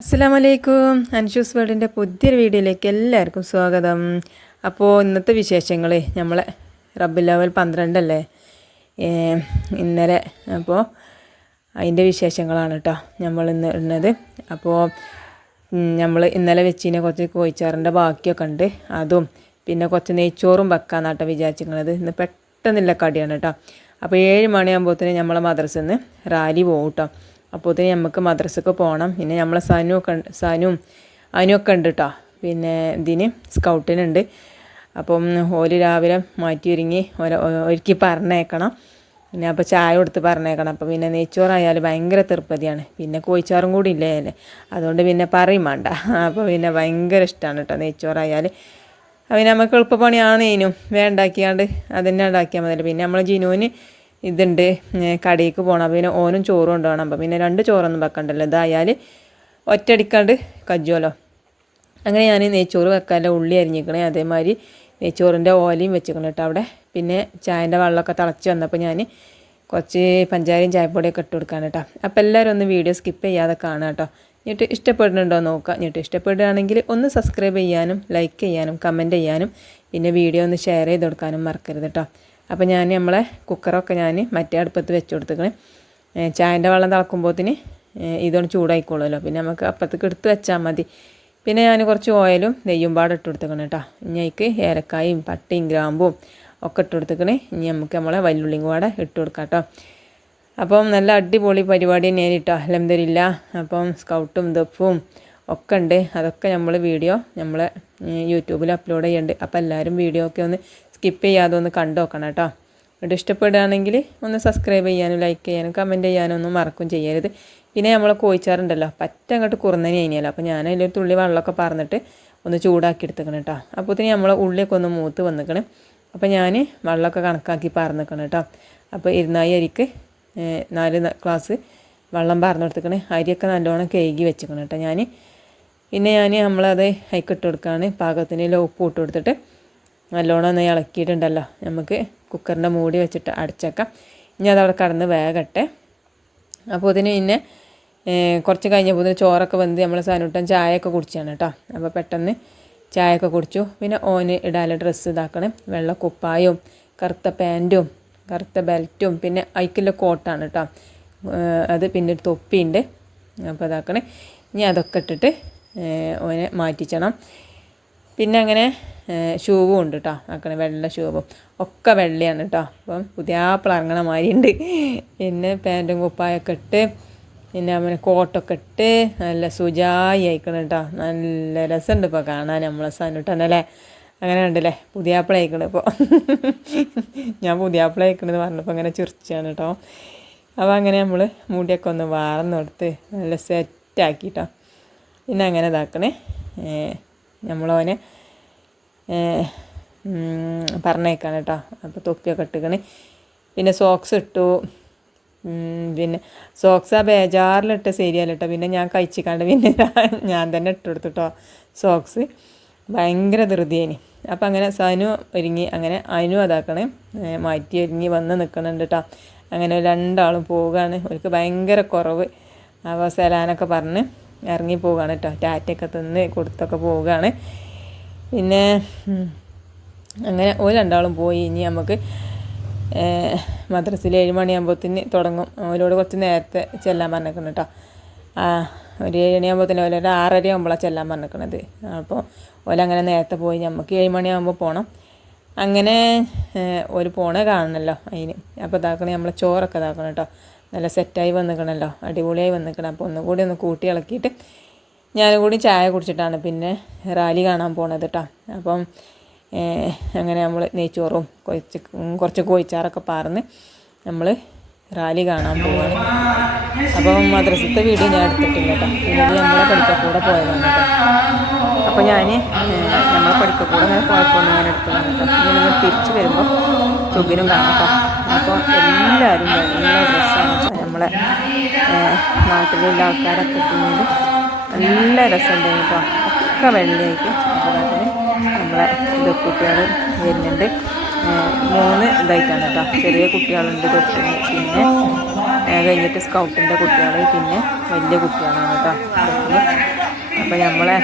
അസ്സലാമലൈക്കും. അൻഷൂസ് വേൾഡിൻ്റെ പുതിയൊരു വീഡിയോയിലേക്ക് എല്ലാവർക്കും സ്വാഗതം. അപ്പോൾ ഇന്നത്തെ വിശേഷങ്ങൾ നമ്മളെ റബ്ബിൽ അവൽ 12 അല്ലേ ഇന്നലെ. അപ്പോൾ അതിൻ്റെ വിശേഷങ്ങളാണ് കേട്ടോ നമ്മൾ ഇന്ന് ഇടുന്നത്. അപ്പോൾ നമ്മൾ ഇന്നലെ വെച്ചിനെ കുറച്ച് കോഴിച്ചാറിൻ്റെ ബാക്കിയൊക്കെ ഉണ്ട്, അതും പിന്നെ കുറച്ച് നെയ്ച്ചോറും വെക്കാന്നാട്ടോ വിചാരിച്ചിരിക്കുന്നത്. ഇന്ന് പെട്ടെന്നുള്ള കടിയാണ് കേട്ടോ. അപ്പോൾ 7 മണിയാകുമ്പോഴത്തേന് നമ്മളെ മദ്രസയിൽ നിന്ന് റാലി പോകും കേട്ടോ. അപ്പോൾ ഇതിന് നമുക്ക് മദ്രസക്ക് പോകണം. പിന്നെ നമ്മളെ സാനും അതിനൊക്കെ ഉണ്ട് കേട്ടോ. പിന്നെ ഇതിന് സ്കൗട്ടിനുണ്ട്. അപ്പം ഓല് രാവിലെ മാറ്റി ഒരുങ്ങി ഒരുക്കി പറഞ്ഞേക്കണം. പിന്നെ അപ്പോൾ ചായ കൊടുത്ത് പറഞ്ഞേക്കണം. അപ്പോൾ പിന്നെ നെയ്ച്ചോറായാൽ ഭയങ്കര തൃപ്തിയാണ്. പിന്നെ കോഴിച്ചാറും കൂടി ഇല്ലേ, അതുകൊണ്ട് പിന്നെ പറയും വേണ്ട. അപ്പോൾ പിന്നെ ഭയങ്കര ഇഷ്ടമാണ് കേട്ടോ നെയ്ച്ചോറായാൽ. അപ്പോൾ നമുക്ക് എളുപ്പപ്പണിയാണ്. ഇതിനും വേണ്ടാക്കിയാണ്ട് അതന്നെ ഉണ്ടാക്കിയാൽ മതി. പിന്നെ നമ്മൾ ജിനുവിന് ഇതുണ്ട്, കടയിലേക്ക് പോകണം. അപ്പോൾ പിന്നെ ഓനും ചോറും കൊണ്ടുപോകണം. അപ്പോൾ പിന്നെ 2 ചോറൊന്നും വെക്കണ്ടല്ലോ, ഇതായാൽ ഒറ്റയടിക്കാണ്ട് കജ്ജുമല്ലോ. അങ്ങനെ ഞാൻ നെയ്ച്ചോറ് വെക്കാനുള്ള ഉള്ളി അരിഞ്ഞിക്കണേ, അതേമാതിരി നെയ്ച്ചോറിൻ്റെ ഓലയും വെച്ചിക്കണം കേട്ടോ അവിടെ. പിന്നെ ചായൻ്റെ വെള്ളമൊക്കെ തിളച്ച് വന്നപ്പോൾ ഞാൻ കുറച്ച് പഞ്ചാരയും ചായപ്പൊടിയൊക്കെ ഇട്ട് കൊടുക്കാണ് കേട്ടോ. അപ്പോൾ എല്ലാവരും ഒന്ന് വീഡിയോ സ്കിപ്പ് ചെയ്യാതെ കാണുക കേട്ടോ. എന്നിട്ട് ഇഷ്ടപ്പെടുന്നുണ്ടോ നോക്കുക. എന്നിട്ട് ഇഷ്ടപ്പെടുകയാണെങ്കിൽ ഒന്ന് സബ്സ്ക്രൈബ് ചെയ്യാനും ലൈക്ക് ചെയ്യാനും കമൻറ്റ് ചെയ്യാനും പിന്നെ വീഡിയോ ഒന്ന് ഷെയർ ചെയ്ത് കൊടുക്കാനും മറക്കരുത് കേട്ടോ. അപ്പോൾ ഞാൻ നമ്മളെ കുക്കറൊക്കെ ഞാൻ മറ്റേ അടുപ്പത്ത് വെച്ച് കൊടുത്തിക്കണേ. ചായൻ്റെ വെള്ളം തിളക്കുമ്പോഴത്തിന് ഇതൊന്ന് ചൂടായിക്കോളുമല്ലോ. പിന്നെ നമുക്ക് അപ്പത്തേക്ക് എടുത്ത് വെച്ചാൽ മതി. പിന്നെ ഞാൻ കുറച്ച് ഓയിലും നെയ്യും പാടെ ഇട്ട് കൊടുത്തിക്കണം കേട്ടോ. ഇനി അതിക്ക് ഏലക്കായും പട്ടയും ഗ്രാമ്പും ഒക്കെ ഇട്ട് കൊടുത്തിക്കണേ. ഇനി നമുക്ക് നമ്മളെ വല്ലുള്ളിയും കൂടെ ഇട്ട് കൊടുക്കാം കേട്ടോ. അപ്പം നല്ല അടിപൊളി പരിപാടി തന്നെയാണ് കേട്ടോ, അൽഹംദുലില്ലാ. അപ്പം സ്കൗട്ടും ദഫും ഒക്കെ ഉണ്ട്. അതൊക്കെ നമ്മൾ വീഡിയോ നമ്മളെ യൂട്യൂബിൽ അപ്ലോഡ് ചെയ്യുന്നുണ്ട്. അപ്പോൾ എല്ലാവരും വീഡിയോ ഒക്കെ ഒന്ന് സ്കിപ്പ് ചെയ്യാതെ ഒന്ന് കണ്ടു നോക്കണം കേട്ടോ. എന്നിട്ട് ഇഷ്ടപ്പെടുകയാണെങ്കിൽ ഒന്ന് സബ്സ്ക്രൈബ് ചെയ്യാനും ലൈക്ക് ചെയ്യാനും കമൻറ്റ് ചെയ്യാനും ഒന്നും മറക്കും ചെയ്യരുത്. പിന്നെ നമ്മൾ കോഴിച്ചാറുണ്ടല്ലോ പറ്റ അങ്ങോട്ട് കുറന്നതിന് കഴിഞ്ഞാലോ. അപ്പോൾ ഞാൻ അതിലൊരു തുള്ളി വെള്ളമൊക്കെ പറഞ്ഞിട്ട് ഒന്ന് ചൂടാക്കി എടുത്തേക്കണം കേട്ടോ. അപ്പോഴത്തേന് നമ്മൾ ഉള്ളിയൊക്കെ ഒന്ന് മൂത്ത് വന്നിക്കണം. അപ്പോൾ ഞാൻ വെള്ളമൊക്കെ കണക്കാക്കി പറഞ്ഞിക്കണം കേട്ടോ. അപ്പോൾ ഇരുന്നായി അരിക്ക് 4 ഗ്ലാസ് വെള്ളം പറഞ്ഞെടുത്തേക്കണേ. അരിയൊക്കെ നല്ലോണം കഴുകി വെച്ചിക്കണം കേട്ടോ ഞാൻ. പിന്നെ നമ്മളത് അതിക്കിട്ട് കൊടുക്കുകയാണ്. പാകത്തിന് ഉപ്പ് ഇട്ട് കൊടുത്തിട്ട് നല്ലോണം ഒന്ന് ഇളക്കിയിട്ടുണ്ടല്ലോ. നമുക്ക് കുക്കറിൻ്റെ മൂടി വെച്ചിട്ട് അടച്ചേക്കാം. ഇനി അതവിടെ കടന്ന് വേഗട്ടെ. അപ്പോൾ ഇതിന് പിന്നെ കുറച്ച് കഴിഞ്ഞപ്പോൾ ചോറൊക്കെ വെന്ത് നമ്മൾ സാധനം ചായയൊക്കെ കുടിച്ചാണ് കേട്ടോ. അപ്പോൾ പെട്ടെന്ന് ചായയൊക്കെ കുടിച്ചു. പിന്നെ ഓന് ഇടാനുള്ള ഡ്രസ്സ് ഇതാക്കണം. വെള്ള കുപ്പായവും കറുത്ത പാൻറ്റും കറുത്ത ബെൽറ്റും പിന്നെ അയക്കുള്ള കോട്ടാണ് കേട്ടോ അത്. പിന്നെ ഒരു തൊപ്പിയുണ്ട്. അപ്പോൾ ഇതാക്കണേ. ഇനി അതൊക്കെ ഇട്ടിട്ട് ഓനെ മാറ്റിച്ചണം. പിന്നെ അങ്ങനെ ഷൂവും ഉണ്ട് കേട്ടോ ആക്കണേ. വെള്ള ഷൂവും ഒക്കെ വെള്ളയാണ് കേട്ടോ. അപ്പം പുതിയാപ്പിള ഇറങ്ങണ മാതിരി ഉണ്ട്. പിന്നെ പാൻറ്റും കുപ്പായൊക്കെ ഇട്ട് പിന്നെ അവനെ കോട്ടൊക്കെ ഇട്ട് നല്ല സുജായി അയക്കണം കേട്ടോ. നല്ല രസമുണ്ട് ഇപ്പോൾ കാണാൻ നമ്മളെ സാധനം അങ്ങനെ ഉണ്ടല്ലേ. പുതിയാപ്പിള അയക്കണം ഇപ്പോൾ. ഞാൻ പുതിയാപ്പിള അയക്കണമെന്ന് പറഞ്ഞപ്പോൾ അങ്ങനെ ചിരിച്ചാണ് കേട്ടോ. അപ്പോൾ അങ്ങനെ നമ്മൾ മുടിയൊക്കെ ഒന്ന് വാർന്നെടുത്ത് നല്ല സെറ്റാക്കി കേട്ടോ. പിന്നെ അങ്ങനെ ഇതാക്കണേ. നമ്മളവനെ പറഞ്ഞേക്കാണ് കേട്ടോ. അപ്പോൾ തൊപ്പിയൊക്കെ ഇട്ടിക്കണേ. പിന്നെ സോക്സ് ഇട്ടു. പിന്നെ സോക്സ് ആ ബേജാറിലിട്ട് ശരിയല്ല കേട്ടോ. പിന്നെ ഞാൻ കഴിച്ചിക്കാണ്ട് പിന്നെ ഞാൻ തന്നെ ഇട്ട് കൊടുത്തിട്ടോ സോക്സ്. ഭയങ്കര ധൃതിയേനി. അപ്പോൾ അങ്ങനെ സനു ഒരുങ്ങി. അങ്ങനെ അതിനും അതാക്കണേ മാറ്റി ഒരുങ്ങി വന്ന് നിൽക്കണുണ്ട് കേട്ടോ. അങ്ങനെ 2 ആളും പോവുകയാണ്. അവർക്ക് ഭയങ്കര കുറവ്. അപ്പോൾ സലാനൊക്കെ പറഞ്ഞ് ഇറങ്ങി പോവുകയാണ് കേട്ടോ. ടാറ്റയൊക്കെ തിന്ന് കൊടുത്തൊക്കെ പോവുകയാണ്. പിന്നെ അങ്ങനെ 2 ആളും പോയി. ഇനി നമുക്ക് മദ്രസയിൽ 7 മണിയാകുമ്പോഴത്തേന് തുടങ്ങും. അവരോട് കുറച്ച് നേരത്തെ ചെല്ലാൻ പറഞ്ഞേക്കണം കേട്ടോ. ഒരു 7 മണിയാകുമ്പോഴത്തേന് ഒരു 6:30 ആകുമ്പോഴാണ് ചെല്ലാൻ പറഞ്ഞേക്കണത്. അപ്പോൾ ഓലങ്ങനെ നേരത്തെ പോയി. നമുക്ക് 7 മണിയാകുമ്പോൾ പോകണം. അങ്ങനെ ഒരു പോണ കാണണമല്ലോ അതിന്. അപ്പോൾ ഇതാക്കണേ നമ്മളെ ചോറൊക്കെ ഇതാക്കണം കേട്ടോ. നല്ല സെറ്റായി വന്നിക്കണമല്ലോ, അടിപൊളിയായി വന്നിക്കണം. അപ്പോൾ ഒന്നുകൂടി ഒന്ന് കൂട്ടി ഇളക്കിയിട്ട് ഞാനും കൂടി ചായ കുടിച്ചിട്ടാണ് പിന്നെ റാലി കാണാൻ പോണത് കേട്ടോ. അപ്പം അങ്ങനെ നമ്മൾ നെയ്ച്ചോറും കുറച്ച് കോഴിച്ചാറൊക്കെ പറഞ്ഞ് നമ്മൾ റാലി കാണാൻ പോവാണ്. അപ്പം മദ്രസത്തെ വീഡിയോ ഞാൻ എടുത്തിട്ടില്ല കേട്ടോ. ഇത് നമ്മളെ പഠിക്കക്കൂടെ പോയതാണ് കേട്ടോ. അപ്പോൾ ഞാൻ നമ്മളെ പഠിക്കക്കൂടെ അങ്ങനെ പോയപ്പോൾ ഞാൻ എടുത്തതാണ് കേട്ടോ. ഇങ്ങനെ തിരിച്ച് വരുമ്പോൾ ചുഗിനും കാണാം കേട്ടോ. അപ്പോൾ എല്ലാവരും നല്ല ഡ്രസ്സാണ് നമ്മളെ നാട്ടിലുള്ള ആൾക്കാരൊക്കെ പിന്നീട് നല്ല രസമുണ്ട് കേട്ടോ. ഒക്കെ വെള്ളയായിട്ട്. അപ്പോൾ നമ്മളെ കുട്ടികൾ വരുന്നുണ്ട്. 3 ഇതായിട്ടാണ് കേട്ടോ. ചെറിയ കുട്ടികളുണ്ട് തൊട്ട്. പിന്നെ കഴിഞ്ഞിട്ട് സ്കൗട്ടിൻ്റെ കുട്ടികൾ പിന്നെ വലിയ കുട്ടികളാണ് കേട്ടോ. അപ്പോൾ നമ്മളെ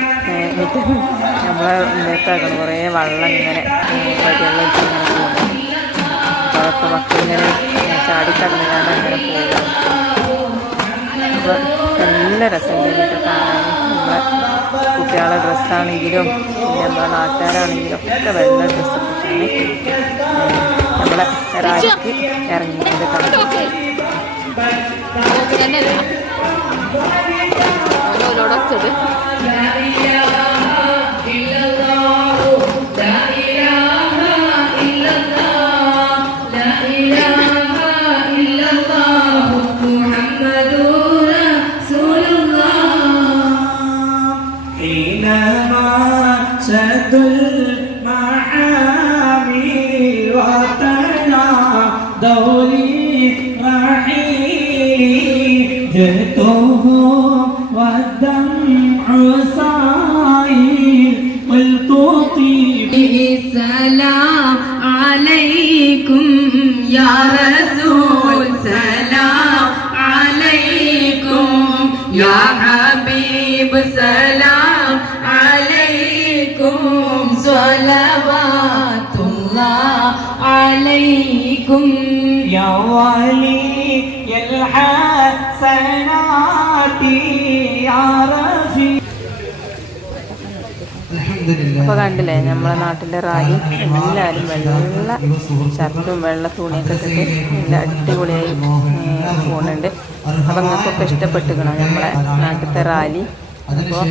നമ്മളെ ഇന്നത്താക്കണം കുറേ വെള്ളം ഇങ്ങനെ വെള്ളം ഇങ്ങനെ പോകുന്നു. അപ്പോൾ അതൊക്കെ മക്കളിങ്ങനെ ചാടിക്കടന്നുകൊണ്ട് അങ്ങനെ പോകും. അപ്പോൾ നല്ല രസമുണ്ട് കാണാൻ. നമ്മളെ കുട്ടികളുടെ ഡ്രസ്സാണെങ്കിലും പിന്നെ നമ്മളെ നാട്ടുകാരാണെങ്കിലും ഒക്കെ വെള്ള ഡ്രസ്സ് ഇട്ടിട്ടാണ് നമ്മളെ റാലിക്ക് ഇറങ്ങിയത് കാണാം. السلام عليكم يا رسول سلام عليكم يا حبيب سلام عليكم صلوات الله عليكم يا ولي الحسنات يا رفيق. അപ്പോൾ കണ്ടില്ലേ നമ്മളെ നാട്ടിലെ റാലി എല്ലാവരും വെള്ള ഷർട്ടും വെള്ള തുണിയൊക്കെ ഇട്ടിട്ട് നല്ല അടിപൊളിയായി പോകുന്നുണ്ട്. അപ്പോൾ നിങ്ങൾക്കൊക്കെ ഇഷ്ടപ്പെട്ടിരിക്കണം നമ്മളെ നാട്ടിലത്തെ റാലി. അപ്പോൾ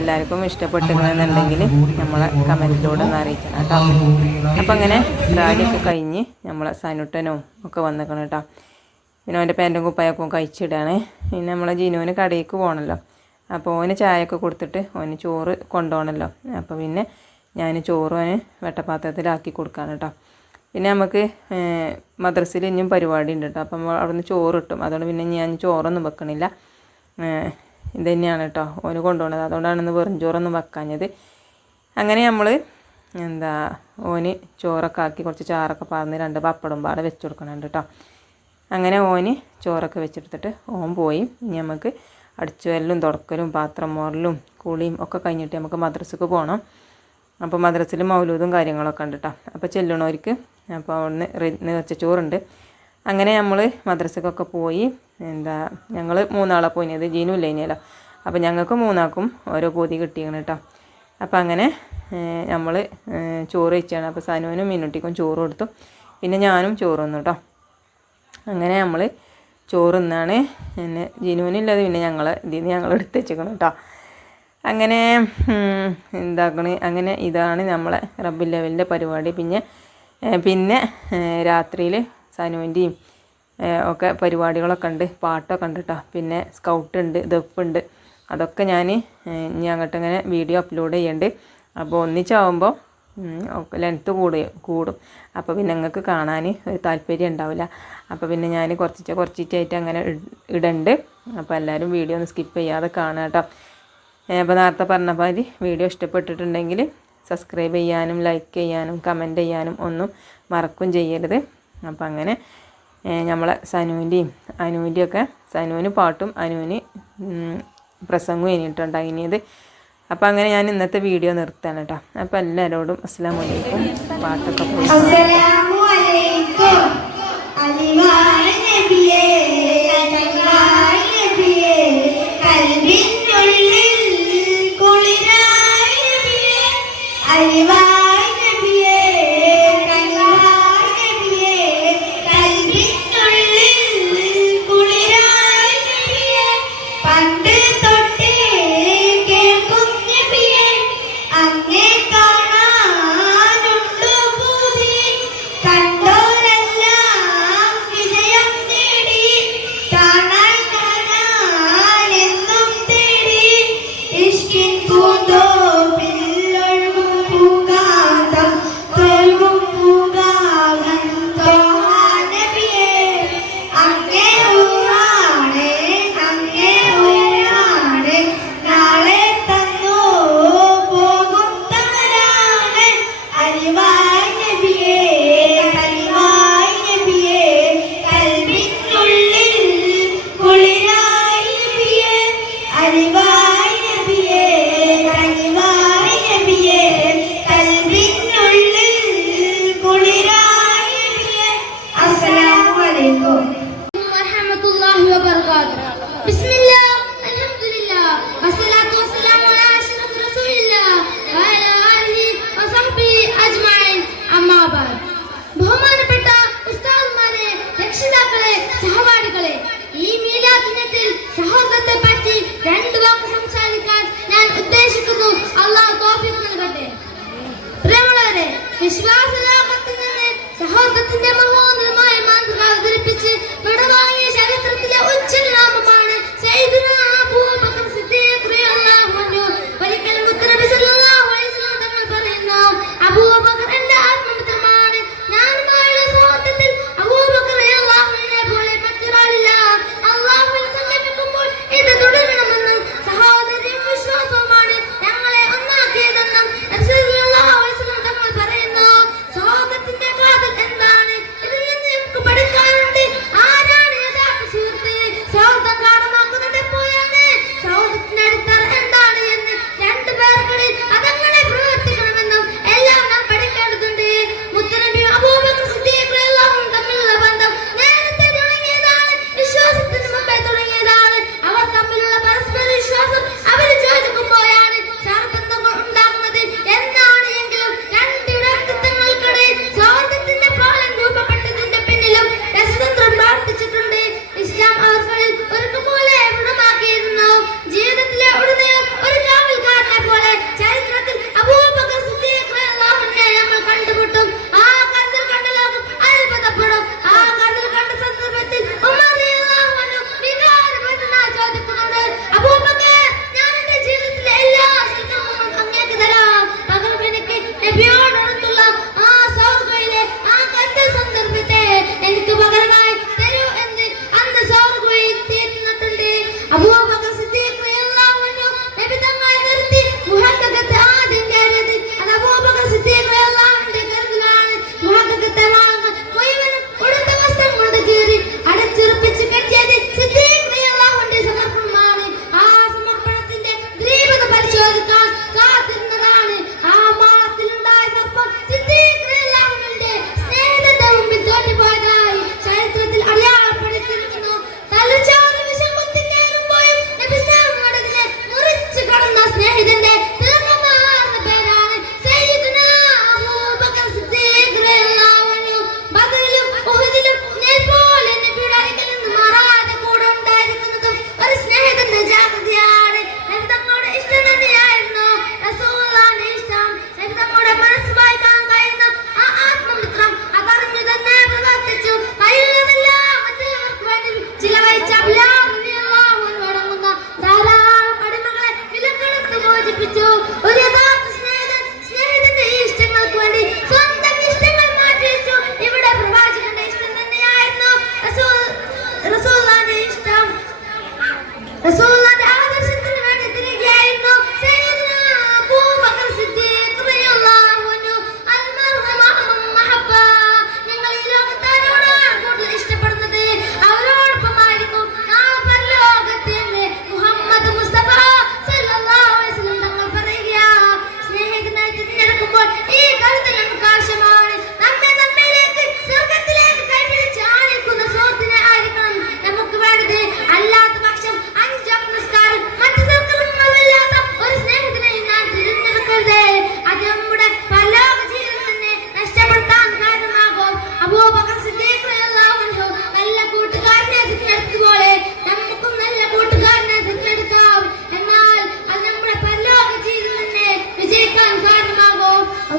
എല്ലാവർക്കും ഇഷ്ടപ്പെട്ടിരിക്കണമെന്നുണ്ടെങ്കിൽ നമ്മളെ കമൻറ്റിലൂടെ ഒന്ന് അറിയിക്കണം കേട്ടോ. അപ്പോൾ അങ്ങനെ റാലിയൊക്കെ കഴിഞ്ഞ് നമ്മളെ സനുട്ടനും ഒക്കെ വന്നിക്കണം കേട്ടോ. പിന്നെ അവൻ്റെ പാൻറ്റും കുപ്പായൊക്കെ കഴിച്ചിടാണ്. പിന്നെ നമ്മളെ ജിനുവിന് കടയിലേക്ക് പോകണമല്ലോ. അപ്പോൾ ഓന് ചായയൊക്കെ കൊടുത്തിട്ട് ഓന് ചോറ് കൊണ്ടുപോകണമല്ലോ. അപ്പോൾ പിന്നെ ഞാൻ ചോറ് ഓന് വെട്ടപാത്രത്തിലാക്കി കൊടുക്കാണ് കേട്ടോ. പിന്നെ നമുക്ക് മദ്രസയിൽ ഇനിയും പരിപാടി ഉണ്ട് കേട്ടോ. അപ്പം അവിടെ നിന്ന് ചോറ് കിട്ടും. അതുകൊണ്ട് പിന്നെ ഞാൻ ചോറൊന്നും വെക്കണില്ല. ഇത് തന്നെയാണ് കേട്ടോ ഓന് കൊണ്ടുപോകുന്നത്. അതുകൊണ്ടാണ് ഇന്ന് വെറും ചോറൊന്നും വെക്കാഞ്ഞത്. അങ്ങനെ നമ്മൾ ഓന് ചോറൊക്കെ ആക്കി കുറച്ച് ചാറൊക്കെ പറഞ്ഞ് 2 പപ്പടും പാടെ വെച്ച് കൊടുക്കണുണ്ട് കേട്ടോ. അങ്ങനെ ഓന് ചോറൊക്കെ വെച്ചെടുത്തിട്ട് ഓൻ പോയി. ഇനി നമുക്ക് അടിച്ചുവരലും തുടക്കലും പാത്രം മോറലും കുളിയും ഒക്കെ കഴിഞ്ഞിട്ട് നമുക്ക് മദ്രസക്ക് പോകണം. അപ്പോൾ മദ്രസയിൽ മൗലൂദും കാര്യങ്ങളൊക്കെ ഉണ്ട് കേട്ടോ. അപ്പോൾ ചെല്ലണവർക്ക് അപ്പോൾ അവിടുന്ന് നേർച്ച ചോറുണ്ട്. അങ്ങനെ നമ്മൾ മദ്രസക്കൊക്കെ പോയി. ഞങ്ങൾ 3 ആളെ പോയിനത്, ജീനും ഇല്ലേനല്ലോ. അപ്പോൾ ഞങ്ങൾക്ക് 3 ആൾക്കും ഓരോ പൊതി കിട്ടിയാണ് കേട്ടോ. അപ്പോൾ അങ്ങനെ നമ്മൾ ചോറ് വെച്ചാണ്. അപ്പോൾ സനുവിനും മിന്നുട്ടിക്കും ചോറ് കൊടുത്തു. പിന്നെ ഞാനും ചോറ് തന്നു കേട്ടോ. അങ്ങനെ നമ്മൾ ചോറ് തിന്നാണ്. പിന്നെ ജിനുവിനില്ലത് പിന്നെ ഞങ്ങൾ എടുത്ത് വെച്ചേക്കണം കേട്ടോ. അങ്ങനെ അങ്ങനെ ഇതാണ് നമ്മളെ റബ്ബിൽ ലെവലിൻ്റെ പരിപാടി. പിന്നെ രാത്രിയിൽ സനുവിൻ്റെയും ഒക്കെ പരിപാടികളൊക്കെ ഉണ്ട്, പാട്ടൊക്കെ ഉണ്ട് കേട്ടോ. പിന്നെ സ്കൗട്ടുണ്ട്, ദഫുണ്ട്. അതൊക്കെ ഞാൻ ഇനി അങ്ങോട്ടിങ്ങനെ വീഡിയോ അപ്ലോഡ് ചെയ്യുന്നുണ്ട്. അപ്പോൾ ഒന്നിച്ചാവുമ്പോൾ ലെങ്ത്ത് കൂടും. അപ്പോൾ പിന്നെ നിങ്ങൾക്ക് കാണാൻ ഒരു താല്പര്യം ഉണ്ടാവില്ല. അപ്പോൾ പിന്നെ ഞാൻ കുറച്ചിട്ടായിട്ട് അങ്ങനെ ഇടുന്നുണ്ട്. അപ്പോൾ എല്ലാവരും വീഡിയോ ഒന്ന് സ്കിപ്പ് ചെയ്യാതെ കാണുക കേട്ടോ. അപ്പോൾ നേരത്തെ പറഞ്ഞ പോലെ വീഡിയോ ഇഷ്ടപ്പെട്ടിട്ടുണ്ടെങ്കിൽ സബ്സ്ക്രൈബ് ചെയ്യാനും ലൈക്ക് ചെയ്യാനും കമൻറ്റ് ചെയ്യാനും ഒന്നും മറക്കും ചെയ്യരുത്. അപ്പോൾ അങ്ങനെ നമ്മളെ സനുവിൻ്റെയും അനുവിൻ്റെയും ഒക്കെ, സനുവിന് പാട്ടും അനുവിന് പ്രസംഗവും കഴിഞ്ഞിട്ടുണ്ടായിനിയത്. അപ്പോൾ അങ്ങനെ ഞാൻ ഇന്നത്തെ വീഡിയോ നിർത്താൻ കേട്ടോ. അപ്പോൾ എല്ലാവരോടും അസ്സലാമു അലൈക്കും. പാട്ടൊക്കെ പോയി Ishkin kundo pillol buga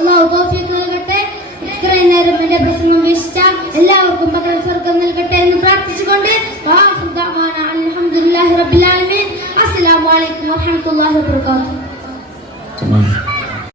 അല്ലാഹു തൗഫീഖ് നൽകട്ടെ. ഇത്രയും നേരം എന്റെ പ്രസംഗം വീക്ഷിച്ച എല്ലാവർക്കും പകരം സ്വർഗം നൽകട്ടെ എന്ന് പ്രാർത്ഥിച്ചുകൊണ്ട് അൽഹംദുലില്ലാഹി റബ്ബിൽ ആലമീൻ. അസ്സലാമു അലൈക്കും വറഹ്മത്തുള്ളാഹി വബറകാതുഹു.